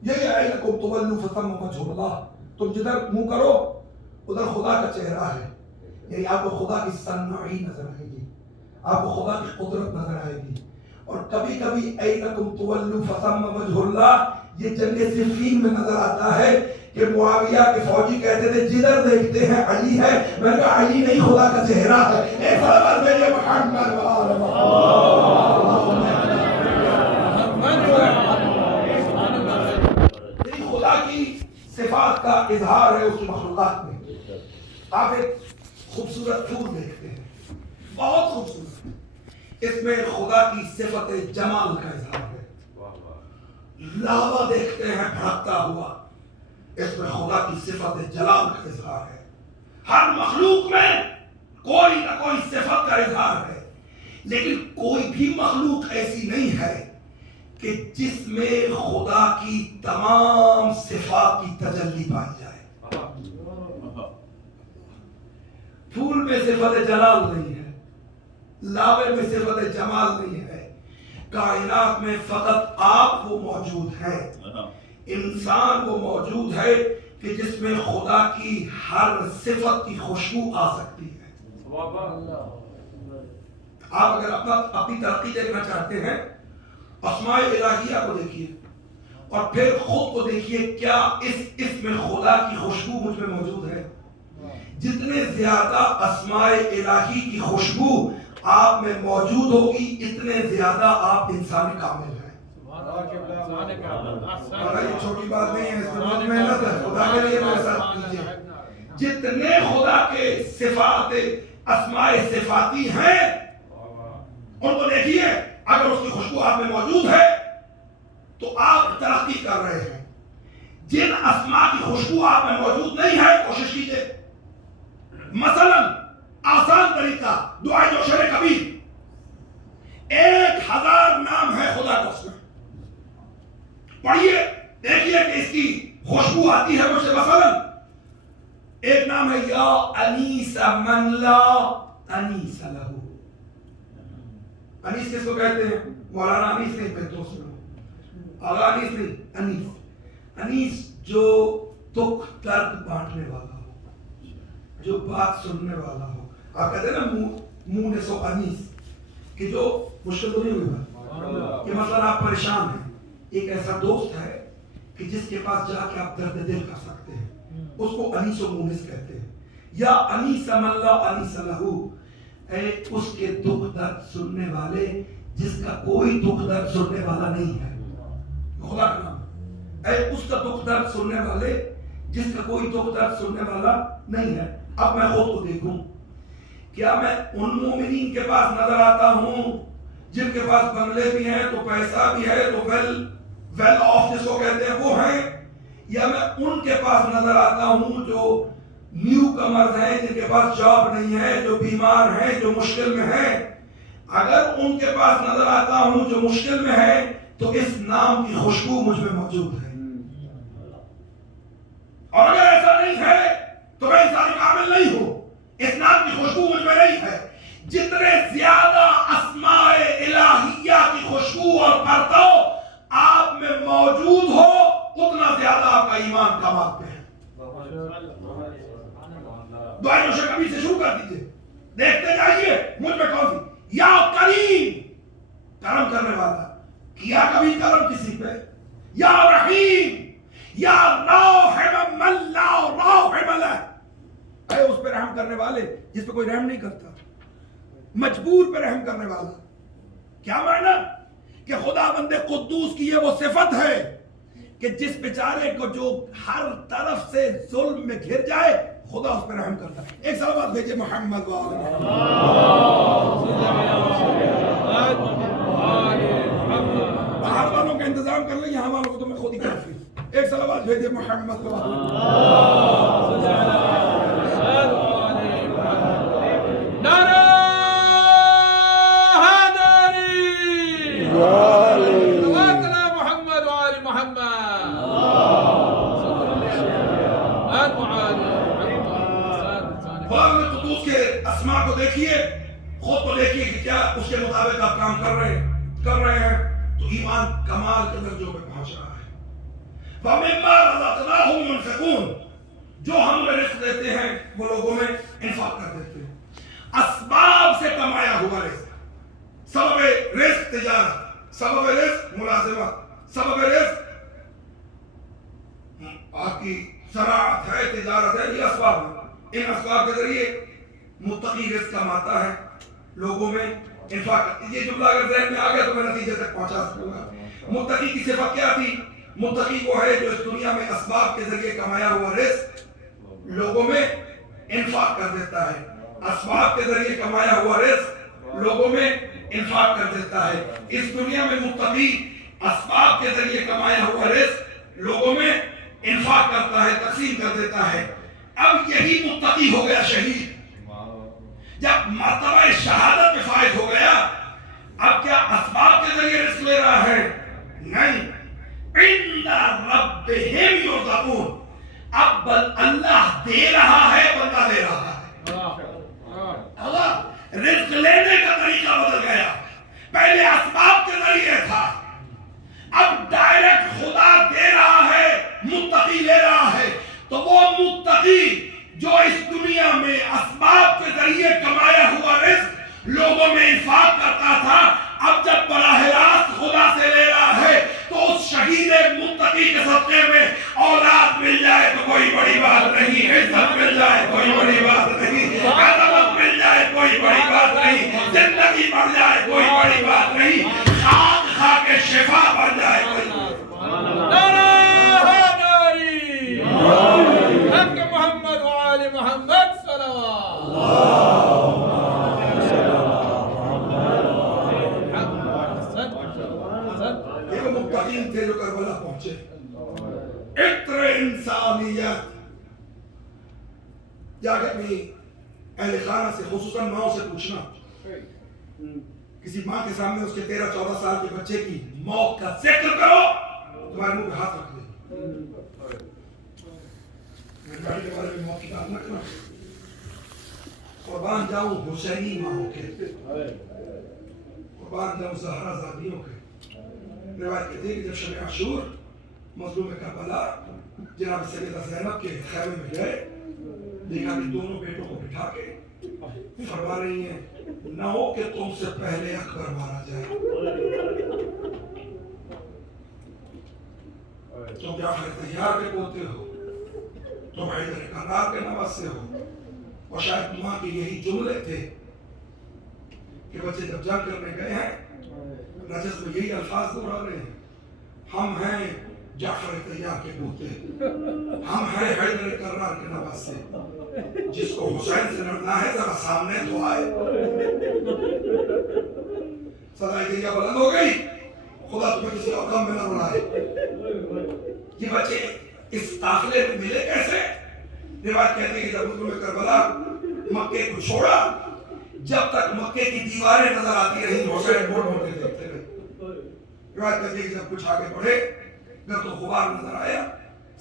یہ اَيْنَكُمْ تُوَلُّوا فَثَمَّ وَجْهُ اللَّهِ, تم جدھر منہ کرو ادھر خدا کا چہرہ ہے. یعنی آپ کو خدا کی صنعی نظر آئے گی, آپ کو خدا کی قدرت نظر آئے گی. اور کبھی کبھی اَيْنَكُمْ تُوَلُّوا فَثَمَّ وَجْهُ اللَّهِ یہ جنگ صفین میں نظر آتا ہے کہ معاویہ کے فوجی کہتے تھے جدھر دیکھتے ہیں علی ہے. میں نے کہا علی نہیں, خدا کا چہرہ ہے. ایک سلام میرے محمد خدا کی صفات کا اظہار ہے اس کی مخلوقات میں. آپ ایک خوبصورت پھول دیکھتے ہیں, بہت خوبصورت. اس میں خدا کی صفت جمال کا اظہار ہے. لاوا دیکھتے ہیں بھڑکتا ہوا, اس میں خدا کی صفت جلال کا اظہار ہے. ہر مخلوق میں کوئی نہ کوئی صفت کا اظہار ہے, لیکن کوئی بھی مخلوق ایسی نہیں ہے کہ جس میں خدا کی تمام صفات کی تجلی پائی جائے. پھول میں صفت جلال نہیں ہے, لاوے میں صفت جمال نہیں ہے. کائنات میں فقط آپ وہ موجود ہیں, انسان وہ موجود ہے کہ جس میں خدا کی ہر صفت کی خوشبو آ سکتی ہے. آپ اگر اپنی ترقی دیکھنا چاہتے ہیں, اسماء الہیہ کو دیکھیے اور پھر خود کو دیکھیے, کیا اس میں خدا کی خوشبو مجھ میں موجود ہے. جتنے زیادہ اسماء الہی کی خوشبو آپ میں موجود ہوگی اتنے زیادہ آپ انسان کامل ہیں. یہ چھوٹی بات نہیں ہے, اس میں بہت محنت ہے. خدا کے لیے میرے ساتھ کیجیے. جتنے خدا کے صفات اسماء صفاتی ہیں ان کو دیکھیے, اگر اس کی خوشبو آپ میں موجود ہے تو آپ ترقی کر رہے ہیں. جن اسماء کی خوشبو آپ میں موجود نہیں ہے, کوشش کیجیے. مثلا آسان طریقہ دعائے جوشر کبیر, 1000 نام ہے خدا کا, اس میں پڑھیے دیکھیے کہ اس کی خوشبو آتی ہے مجھ سے. مثلا ایک نام ہے یا انیس من لا انیس لہو. انیس کس کو کہتے ہیں؟ مولانا انیس نہیں کہتے, دوست لوگ آغا انیس نہیں, انیس. انیس جو دکھ درد بانٹنے والا ہو, جو بات سننے والا ہو. آپ کہتے ہیں نا منہ نے سو انیس, کہ جو مشکل تو نہیں ہوئی بات کہ مثلا آپ پریشان ہیں, ایک ایسا دوست ہے کہ جس کے پاس جا کے آپ درد دل کر سکتے ہیں, اس کو انیس و مونس کہتے ہیں. یا انیس من لا انیس لہو, اے اس کے دکھ درد سننے والے جس کا کوئی دکھ درد سننے والا نہیں ہے. خدا کا نام, اے اس کا دکھ درد سننے والے جس کا کوئی دکھ درد سننے والا نہیں ہے. اب میں خود کو دیکھوں, کیا میں ان مومنین کے پاس نظر آتا ہوں جن کے پاس بنگلے بھی ہیں تو پیسہ بھی ہے تو ویل آف جس کو کہتے ہیں وہ ہیں, یا میں ان کے پاس نظر آتا ہوں جو نیو کمرز ہیں, جن کے پاس جاب نہیں ہے, جو بیمار ہیں, جو مشکل میں ہیں. اگر ان کے پاس نظر آتا ہوں جو مشکل میں ہے تو اس نام کی خوشبو مجھ میں موجود ہے. اور اگر ایسا نہیں ہے تو میں انسان کامل نہیں ہوں, اس نام کی خوشبو مجھ میں نہیں ہے. جتنے زیادہ اسماء الہیہ کی خوشبو اور پرتو آپ میں موجود ہو اتنا زیادہ آپ کا ایمان کمال پہ ہے. دعائے جوشر کبیر سے شروع کر دیجئے, دیکھتے جائیے مجھ میں کون سی. یا کریم, کرم کرنے والا, کیا کبھی کرم کسی پہ. یا رحیم, یا راحم من لا راحم لہ, اے اس پہ رحم کرنے والے جس پہ کوئی رحم نہیں کرتا, مجبور پہ رحم کرنے والا. کیا معنی کہ خدا بند قدوس کی یہ وہ صفت ہے کہ جس بیچارے کو جو ہر طرف سے ظلم میں گھر جائے خدا اس پہ رحم کرتا ہے. ایک صلوات بھیجئے محمد باہر والوں کا انتظام کر لیں, یہاں والوں کو تو میں خود ہی کافی. ایک صلوات بھیجئے محمد دیکھیے، خود کو دیکھیے کہ کیا اس کے مطابق آپ کام کر رہے ہیں تو ایمان کمال کے درجوں پہ پہنچ رہا ہے۔ وَمِمَّا رَزَقْنَاهُمْ يُنْفِقُونَ، جو ہم رزق دیتے ہیں وہ لوگوں میں انفاق کر دیتے ہیں۔ اسباب سے کمایا ہوا رزق، سبب رزق تجارت، سبب رزق ملازمت، سبب رزق آپ کی زراعت ہے، تجارت ہے، یہ اسباب ہیں۔ ان اسباب کے ذریعے متقی رزق کماتا ہے، لوگوں میں انفاق۔ یہ جملہ اگر ذہن میں آ گیا تو میں نتیجے تک پہنچا سکوں گا۔ متقی کی صفت کیا تھی؟ متقی وہ ہے جو اس دنیا میں اسباب کے ذریعے کمایا ہوا رزق لوگوں میں انفاق کر دیتا ہے۔ اسباب کے ذریعے کمایا ہوا رزق لوگوں میں انفاق کر دیتا ہے۔ اس دنیا میں متقی اسباب کے ذریعے کمایا ہوا رزق لوگوں میں انفاق کرتا ہے، تقسیم کر دیتا ہے۔ اب یہی متقی ہو گیا شہید، جب مرتبہ شہادت میں فائز ہو گیا، اب کیا اسباب کے ذریعے رزق لے رہا ہے؟ نہیں، عند ربہم یرزقون، اب اللہ دے رہا ہے، بندہ دے رہا ہے۔ اللہ رزق لینے کا طریقہ بدل گیا، پہلے اسباب کے ذریعے تھا، اب ڈائریکٹ خدا دے رہا ہے، متقی لے رہا ہے۔ تو وہ متقی جو اس دنیا میں اسباب کے ذریعے کمایا ہوا رزق لوگوں میں انفاق کرتا تھا، اب جب براہ راست خدا سے لے رہا ہے تو اس شہید متقی کے صدقے میں اولاد مل جائے تو کوئی بڑی بات نہیں، عزت مل جائے کوئی بڑی بات نہیں، عظمت مل جائے کوئی بڑی بات نہیں، زندگی بڑھ جائے کوئی بڑی بات نہیں، خاک کھا کے شفا بڑھ جائے کوئی حق محمد وآل محمد یہ وہ متقین تھے جو کربلا پہنچے۔ عطر انسانیت، جا کے اپنی اہل خانہ سے، خصوصاً ماں سے پوچھنا، کسی ماں کے سامنے اس کے 13-14 سال کے بچے کی موت کا ذکر کرو، تمہارے منہ پہ ہاتھ رکھ دے۔ میں گاڑی کے بارے میں موت کی بات نہ کرنا، قربان جاؤں حسینی ماں کے، قربان جاؤں زہرا زادیوں کے۔ روایت کہتی ہے کہ جب شب عاشور مظلوم کربلا جناب سیدہ زینب کے خیمے میں گئے، دیکھا کہ دونوں بیٹوں کو بٹھا کے فرما رہی ہیں نہ ہو کہ تم سے پہلے اکبر مارا جائے، تم جعفر طیار کے پوتے ہو، تم حیدر کرار کے نواسے ہو۔ اور شاید ماں کے یہی جملے تھے کہ بچے جب جنگ کرنے گئے ہیں نجس میں یہی الفاظ دہرا رہے ہیں، ہم ہیں جعفر طیار کے پوتے، ہم ہیں حیدر کرار کے نواسے، جس کو حسین سے لڑنا ہے ذرا سامنے تو آئے۔ صدائے گریہ بلند ہو گئی، خدا تمہیں کسی اور کام میں نہ رلائے۔ یہ بچے اس قافلے میں ملے کیسے؟ روایت کہتی ہے کہ جب مظلوم کربلا مکے کو چھوڑا، جب تک مکے کی دیواریں نظر آتی رہی حسین موڑ موڑ کے دیکھتے رہے۔ روایت کہتی ہے کہ جب کچھ آگے بڑھے، گرد و غبار نظر آیا،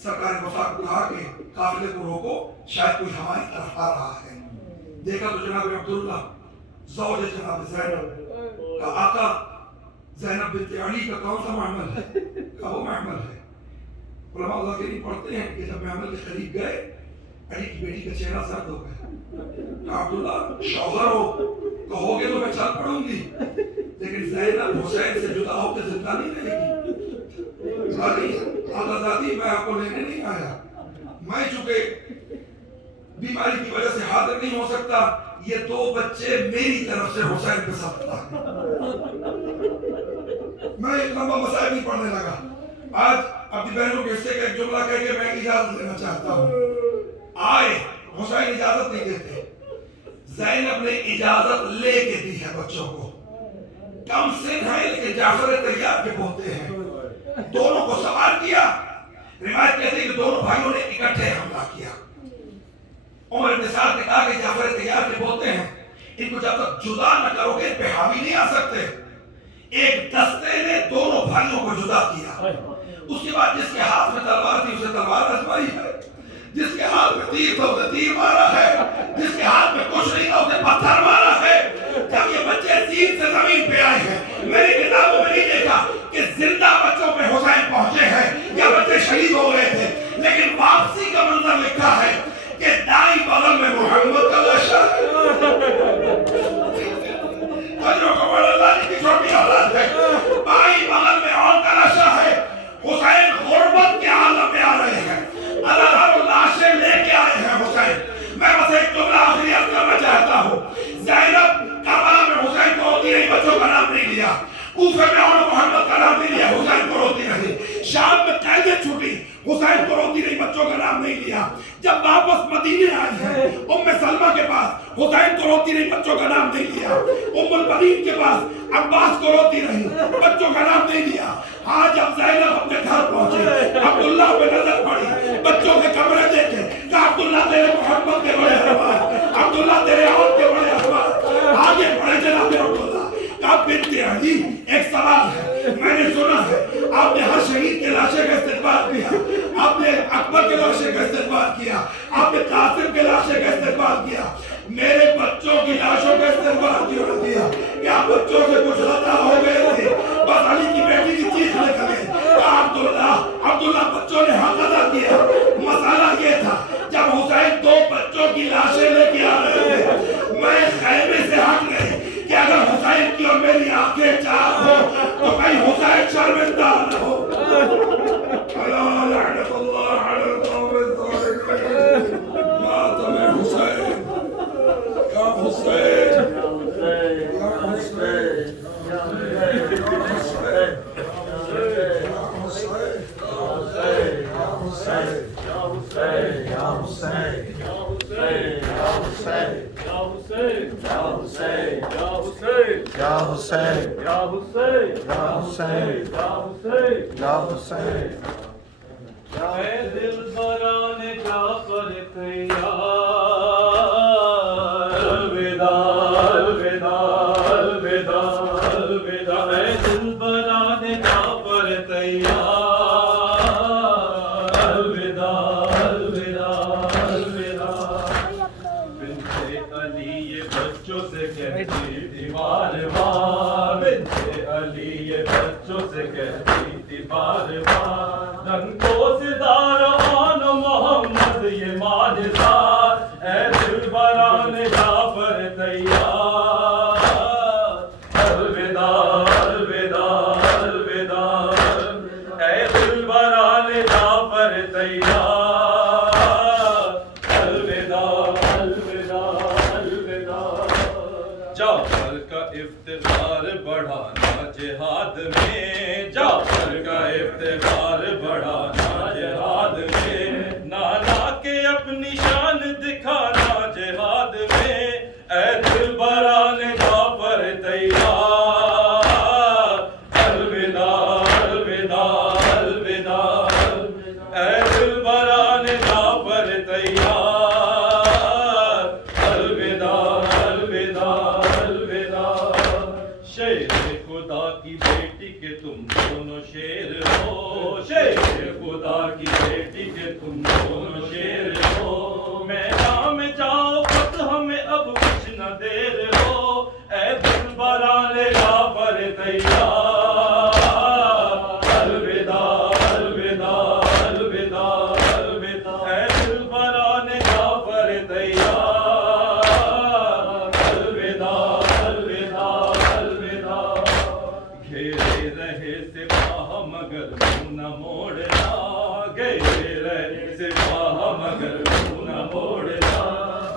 سرکار وفا کو کہا کہ قافلے کو روکو، شاید کوئی ہماری طرف آ رہا ہے۔ دیکھا تو جناب عبداللہ زوج جناب زینب کا آقا زینب بنت علی کا کون سا معمل ہے؟ کا وہ معمل ہے۔ علماء اللہ کے لیے پڑھتے ہیں کہ جب معمل کے قریب گئے، علی کی بیٹی کا چہرہ زرد ہو گیا۔ کہا عبداللہ شوہر ہو، کہو گے تو میں چل پڑوں گی، لیکن زینب حسین سے جدا ہو کے زندہ نہیں رہے گی۔ آقا ذاتی میں آپ کو لینے نہیں آیا، میں چونکہ بیماری کی وجہ سے حاضر نہیں ہو سکتا، یہ دو بچے میری طرف سے حسین پہ سبتا ہے۔ میں ایک لمبا مسائل نہیں پڑھنے لگا، آج اپنی بہنوں کے حصے کا ایک جملہ کہہ کے میں اجازت لینا چاہتا ہوں۔ آئے حسین اجازت نہیں دیتے، زینب نے اجازت لے کے دی ہے بچوں کو، کم سن ہے لیکن جعفر طیار کے پوتے ہیں، دونوں کو سوار کیا۔ روایت کہتے ہیں کہ دونوں بھائیوں نے اکٹھے حملہ کیا۔ عمر بن سعد نے کہا کہ جعفر طیار کے پوتے ہیں، ان کو جب تک جدا نہ کرو گے پہ حاوی نہیں آ سکتے۔ ایک دستے نے دونوں بھائیوں کو جدا کیا، اس کے بعد جس کے ہاتھ میں تلوار تھی اسے تلوار آزمائی ہے، جس کے ہاتھ میں تیر تھا اسے تیر مارا ہے، جس کے ہاتھ میں کچھ نہیں تھا اسے پتھر مارا ہے۔ شہید ہو گئے تھے، لیکن واپسی کا منظر لکھا ہے کہ دائیں بغل میں محمد کا لاشا کی چھوٹی اولاد ہے، بائیں بغل میں اور کا لاشا ہے۔ حسین غربت کے عالم میں آ رہے ہیں، اللہ لاشیں لے کے آئے ہیں حسین۔ میں بس ایک جملہ آخری عرض کرنا چاہتا ہوں، زینب کربلا میں حسین کو روتی رہی، بچوں کا نام نہیں لیا، کوفے میں اور محمد کا نام نہیں لیا، حسین کو روتی رہی، شام میں قیدیں چھوٹی، حسین کو روتی رہی، بچوں کا نام نہیں لیا۔ جب واپس مدینے آئی ہے ام سلمہ کے پاس، حسین کو روتی رہی، بچوں کا نام نہیں لیا۔ ام البنین کے پاس عباس کو روتی رہی، بچوں کا نام نہیں لیا۔ ہاں جب زینب اپنے گھر پہنچے، عبداللہ پہ نظر پڑی، بچوں کے کمرے دیکھے، کہا عبداللہ تیرے محمد کے بڑے احباب، عبداللہ تیرے اور کے بڑے احباب، آگے بڑھے جناب عبداللہ۔ کہا بنت علی ایک سوال ہے، میں نے سنا ہے آپ نے ہر شہید کے لاشے کا استقبال کیا، آپ نے اکبر کے لاشے کا استقبال کیا، آپ نے قاسم کے لاشے کا استقبال کیا، میرے بچوں کی لاشوں کا استقبال کیوں نہ کیا؟ کیا بچوں سے کچھ خطا ہو گئے تھے؟ بس علی کی بیٹی کی چیخ نکلے، کہا عبداللہ بچوں نے حق ادا کیا۔ مسئلہ یہ تھا جب حسین دو بچوں کی لاشیں لے کے آ رہے تھے، میں خیمے سے ہٹ گئی کہ اگر حسین کی اور میری آنکھیں چار ہو تو کہیں حسین شرمندہ نہ ہو۔ لعنت اللہ علی القوم الظالمین، ماتم حسین، یا حسین، یا حسین، یا اے دل بران جعفر تیار، الوداع الوداع الوداع الوداع، اے دل بران جعفر تیار، الوداع الوداع الوداع۔ بنت علی یہ بچوں سے کہتی تھی بار بار، بنت علی یہ بچوں سے کہتی تھی بار بار، دن کو سدار آن محمد یہ ماجدار، اے دل بران جعفر تیار، الوداع الوداع الوداع، اے دل بران جعفر تیار، الوداع الوداع الوداع۔ جعفر کا افتخار بڑھانا جہاد میں، جعفر کا افتخار بڑھانا جہاد میں، نانا کے اپنی شان دکھانا جہاد میں، اے دل بران جعفر تیار، الوداع الوداع الوداع، اے دل بران جعفر تیار، الوداع الوداع الوداع۔ شیر خدا کی بیٹی کے تم دونوں شیر ہو، شیر خدا کی بیٹی کے تم دونوں شیر ہو، میدان میں جاؤ فتح میں اب کچھ نہ دیر ہو، اے دل بران جعفر تیار، الوداع الوداع الوداع الوداع، اے دل بران جعفر تیار، الوداع الوداع الوداع۔ گھیرے رہے سپاہ مگر منہ نہ موڑنا، گھیرے رہے سپاہ مگر منہ نہ موڑنا،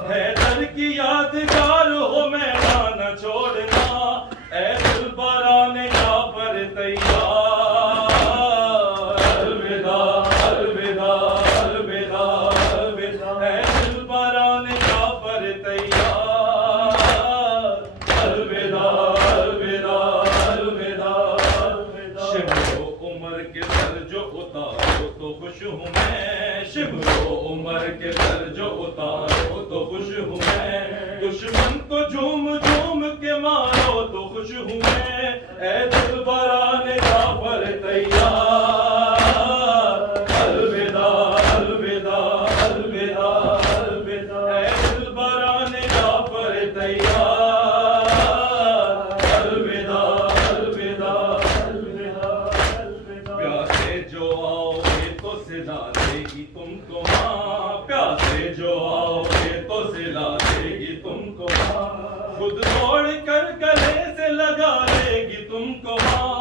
حیدر کی یادگار ہو میدان نہ چھوڑنا، اے دل بران جعفر تیار، الوداع الوداع الوداع الوداع، اے دل بران جعفر تیار، الوداع الوداع الوداع الوداع۔ شمر و عمر کے سر جو اتارو تو خوش ہوں میں، شمر و عمر کے سر جو اتارو تو خوش ہوں میں، دشمن کو جھوم جھوم کے مارو تو خوش ہوں میں، اے دل بران جعفر تیار، الوداع الوداع الوداع الوداع، اے دل بران جعفر تیار، الوداع الوداع الوداع۔ پیاسے جو آؤ گے تو کر گلے سے لگا لے گی تم کو ماں